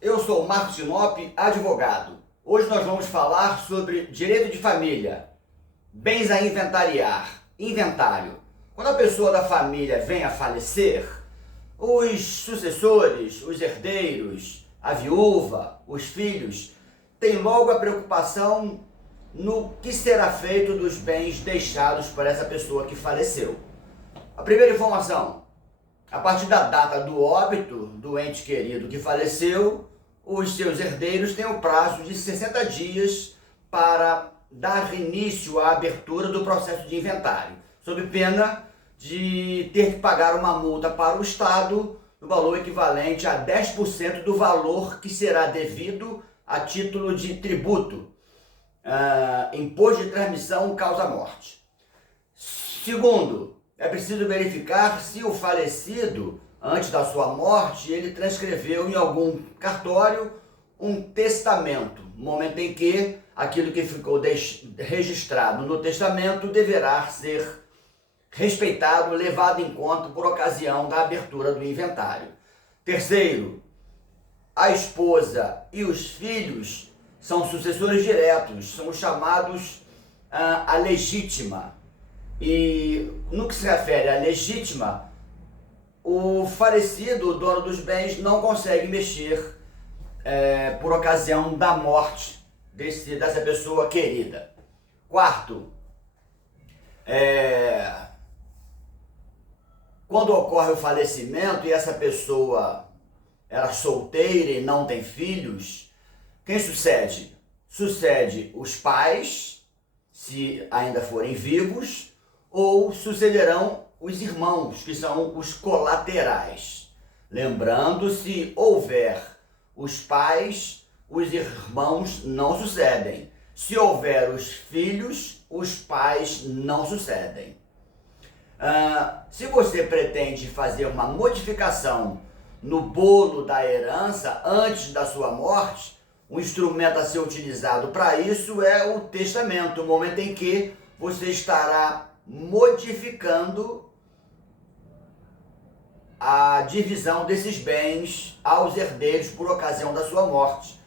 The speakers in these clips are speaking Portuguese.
eu sou Marcos Sinop, advogado. Hoje nós vamos falar sobre direito de família, bens a inventariar, inventário. Quando a pessoa da família vem a falecer, os sucessores, os herdeiros, a viúva, os filhos, têm logo a preocupação no que será feito dos bens deixados por essa pessoa que faleceu. A primeira informação: a partir da data do óbito do ente querido que faleceu, os seus herdeiros têm o prazo de 60 dias para dar início à abertura do processo de inventário, sob pena de ter que pagar uma multa para o Estado no valor equivalente a 10% do valor que será devido a título de tributo, imposto de transmissão causa-morte. Segundo, é preciso verificar se o falecido, antes da sua morte, ele transcreveu em algum cartório um testamento, momento em que aquilo que ficou registrado no testamento deverá ser respeitado, levado em conta por ocasião da abertura do inventário. Terceiro, a esposa e os filhos são sucessores diretos, são os chamados a legítima. E no que se refere à legítima, o falecido, o dono dos bens, não consegue mexer por ocasião da morte dessa pessoa querida. Quarto, quando ocorre o falecimento e essa pessoa era solteira e não tem filhos, quem sucede? Sucede os pais, se ainda forem vivos, ou sucederão os irmãos, que são os colaterais. Lembrando, se houver os pais, os irmãos não sucedem. Se houver os filhos, os pais não sucedem. Se você pretende fazer uma modificação no bolo da herança antes da sua morte, o instrumento a ser utilizado para isso é o testamento, o momento em que você estará modificando a divisão desses bens aos herdeiros por ocasião da sua morte.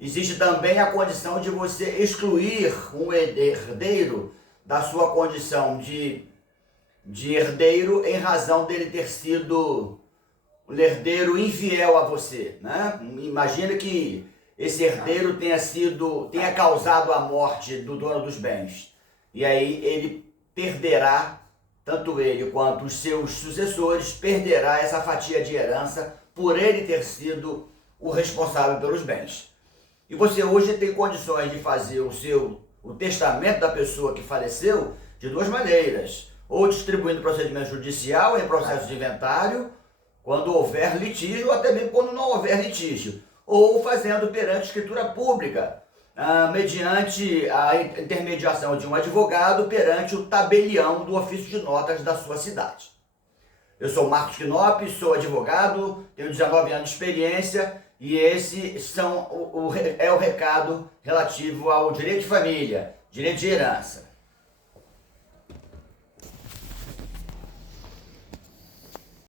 Existe também a condição de você excluir um herdeiro da sua condição de herdeiro em razão dele ter sido um herdeiro infiel a você, né? Imagina que esse herdeiro tenha causado a morte do dono dos bens. E aí ele perderá, tanto ele quanto os seus sucessores, perderá essa fatia de herança por ele ter sido o responsável pelos bens. E você hoje tem condições de fazer o testamento da pessoa que faleceu de duas maneiras: ou distribuindo procedimento judicial em processo de inventário, quando houver litígio, ou até mesmo quando não houver litígio, ou fazendo perante escritura pública, mediante a intermediação de um advogado perante o tabelião do ofício de notas da sua cidade. Eu sou Marcos Sinop, sou advogado, tenho 19 anos de experiência e esse é o recado relativo ao direito de família, direito de herança.